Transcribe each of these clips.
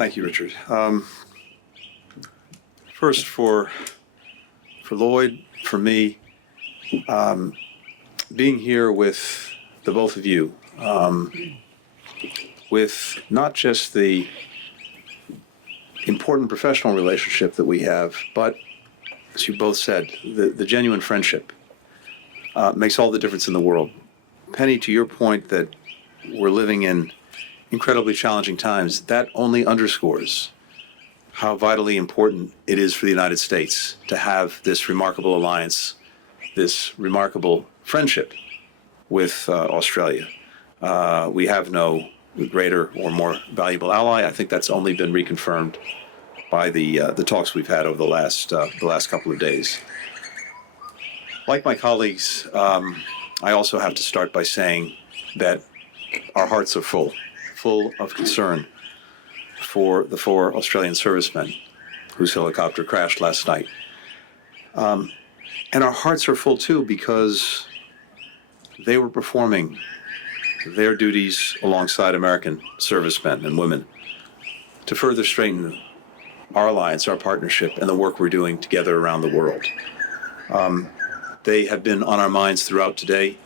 Thank you, Richard. First, for Lloyd, for me, being here with the both of you, with not just the important professional relationship that we have, but, as you both said, the genuine friendship makes all the difference in the world. Penny, to your point that we're living in incredibly challenging times, that only underscores how vitally important it is for the United States to have this remarkable alliance, this remarkable friendship with Australia. We have no greater or more valuable ally. I think that's only been reconfirmed by the talks we've had over the last couple of days. Like my colleagues, I also have to start by saying that our hearts are full of concern for the 4 Australian servicemen whose helicopter crashed last night. And our hearts are full, too, because they were performing their duties alongside American servicemen and women to further strengthen our alliance, our partnership, and the work we're doing together around the world. They have been on our minds throughout today.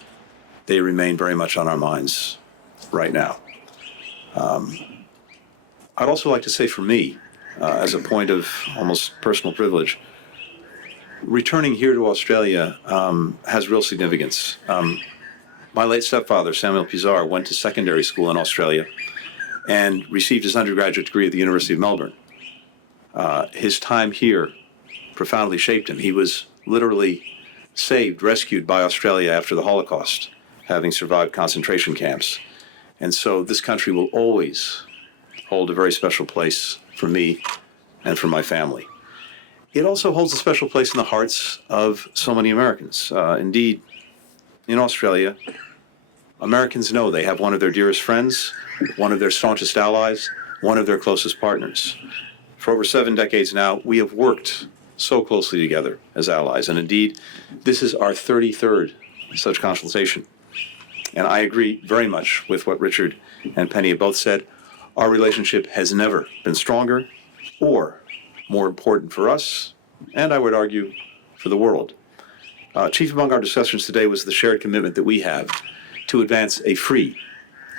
They remain very much on our minds right now. I'd also like to say for me, as a point of almost personal privilege, returning here to Australia has real significance. My late stepfather, Samuel Pizarro, went to secondary school in Australia and received his undergraduate degree at the University of Melbourne. His time here profoundly shaped him. He was literally rescued by Australia after the Holocaust, having survived concentration camps. And so this country will always hold a very special place for me and for my family. It also holds a special place in the hearts of so many Americans. Indeed, in Australia, Americans know they have one of their dearest friends, one of their staunchest allies, one of their closest partners. For over 7 decades now, we have worked so closely together as allies. And indeed, this is our 33rd such consultation. And I agree very much with what Richard and Penny have both said. Our relationship has never been stronger or more important for us, and I would argue for the world. Chief among our discussions today was the shared commitment that we have to advance a free,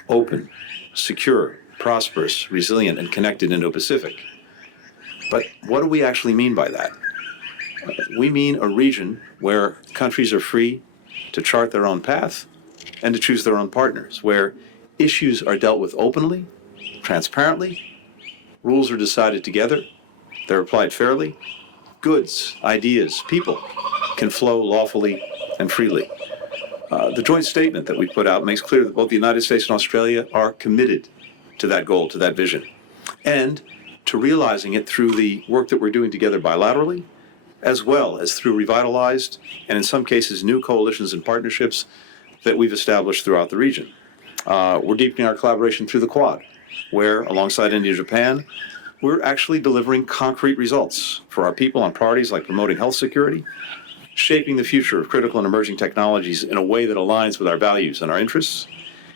open, secure, prosperous, resilient, and connected Indo-Pacific. But what do we actually mean by that? We mean a region where countries are free to chart their own path and to choose their own partners, where issues are dealt with openly, transparently, rules are decided together, they're applied fairly, goods, ideas, people can flow lawfully and freely. The joint statement that we put out makes clear that both the United States and Australia are committed to that goal, to that vision, and to realizing it through the work that we're doing together bilaterally, as well as through revitalized and in some cases new coalitions and partnerships that we've established throughout the region. We're deepening our collaboration through the Quad, where, alongside India and Japan, we're actually delivering concrete results for our people on priorities like promoting health security, shaping the future of critical and emerging technologies in a way that aligns with our values and our interests,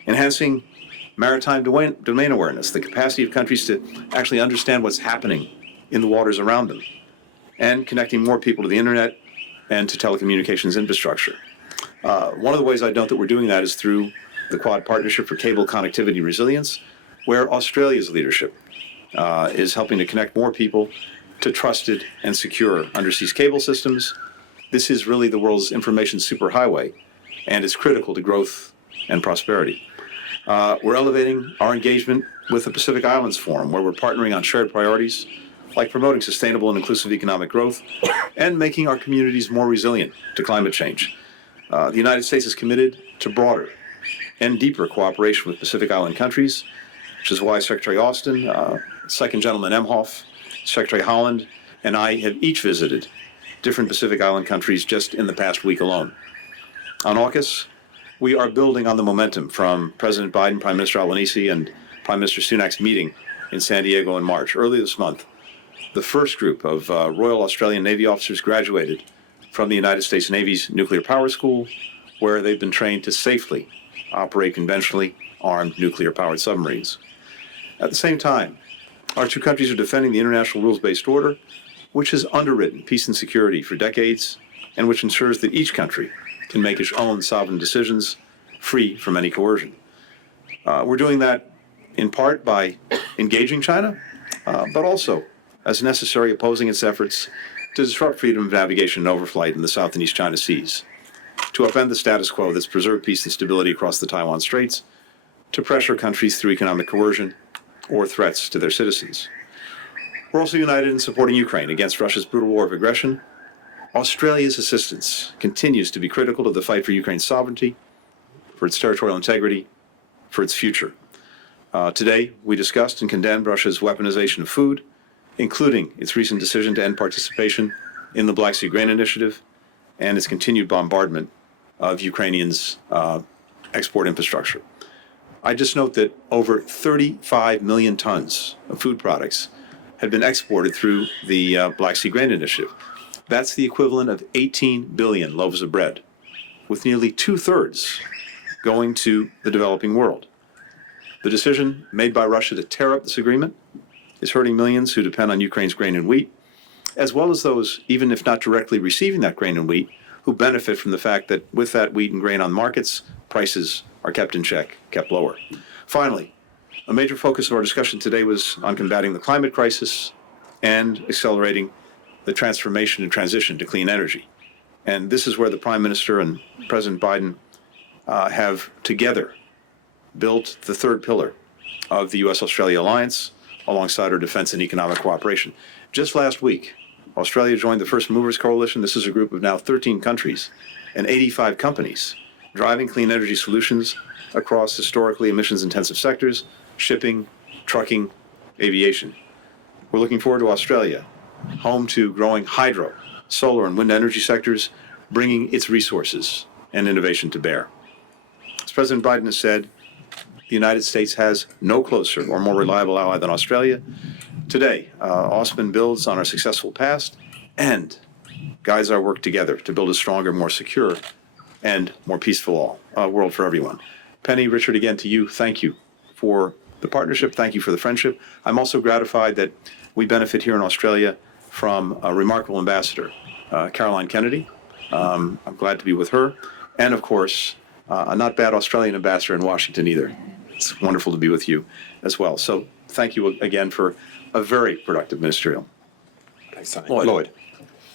enhancing maritime domain awareness, the capacity of countries to actually understand what's happening in the waters around them, and connecting more people to the internet and to telecommunications infrastructure. One of the ways I note that we're doing that is through the Quad Partnership for Cable Connectivity Resilience, where Australia's leadership is helping to connect more people to trusted and secure undersea cable systems. This is really the world's information superhighway, and it's critical to growth and prosperity. We're elevating our engagement with the Pacific Islands Forum, where we're partnering on shared priorities like promoting sustainable and inclusive economic growth and making our communities more resilient to climate change. The United States is committed to broader and deeper cooperation with Pacific Island countries, which is why Secretary Austin, Second Gentleman Emhoff, Secretary Haaland, and I have each visited different Pacific Island countries just in the past week alone. On AUKUS, we are building on the momentum from President Biden, Prime Minister Albanese, and Prime Minister Sunak's meeting in San Diego in March. Earlier this month, the first group of Royal Australian Navy officers graduated from the United States Navy's Nuclear Power School, where they've been trained to safely operate conventionally armed nuclear-powered submarines. At the same time, Our two countries are defending the international rules-based order, which has underwritten peace and security for decades, and which ensures that each country can make its own sovereign decisions free from any coercion. We're doing that in part by engaging China, but also, as necessary, opposing its efforts to disrupt freedom of navigation and overflight in the South and East China Seas, to upend the status quo that's preserved peace and stability across the Taiwan Straits, to pressure countries through economic coercion or threats to their citizens. We're also united in supporting Ukraine against Russia's brutal war of aggression. Australia's assistance continues to be critical to the fight for Ukraine's sovereignty, for its territorial integrity, for its future. Today, we discussed and condemned Russia's weaponization of food, including its recent decision to end participation in the Black Sea Grain Initiative and its continued bombardment of Ukrainians' export infrastructure. I just note that over 35 million tons of food products had been exported through the Black Sea Grain Initiative. That's the equivalent of 18 billion loaves of bread, with nearly 2/3 going to the developing world. The decision made by Russia to tear up this agreement is hurting millions who depend on Ukraine's grain and wheat, as well as those, even if not directly receiving that grain and wheat, who benefit from the fact that with that wheat and grain on markets, prices are kept in check, kept lower. Finally, a major focus of our discussion today was on combating the climate crisis and accelerating the transformation and transition to clean energy. And this is where the Prime Minister and President Biden have together built the third pillar of the U.S.-Australia alliance alongside our defense and economic cooperation. Just last week, Australia joined the First Movers Coalition. This is a group of now 13 countries and 85 companies driving clean energy solutions across historically emissions-intensive sectors: shipping, trucking, aviation. We're looking forward to Australia, home to growing hydro, solar, and wind energy sectors, bringing its resources and innovation to bear. As President Biden has said, the United States has no closer or more reliable ally than Australia. Today, AUSPAN builds on our successful past and guides our work together to build a stronger, more secure, and more peaceful world for everyone. Penny, Richard, again to you, thank you for the partnership. Thank you for the friendship. I'm also gratified that we benefit here in Australia from a remarkable ambassador, Caroline Kennedy. I'm glad to be with her. And of course, a not bad Australian ambassador in Washington either. It's wonderful to be with you as well. So thank you again for a very productive ministerial. Lloyd.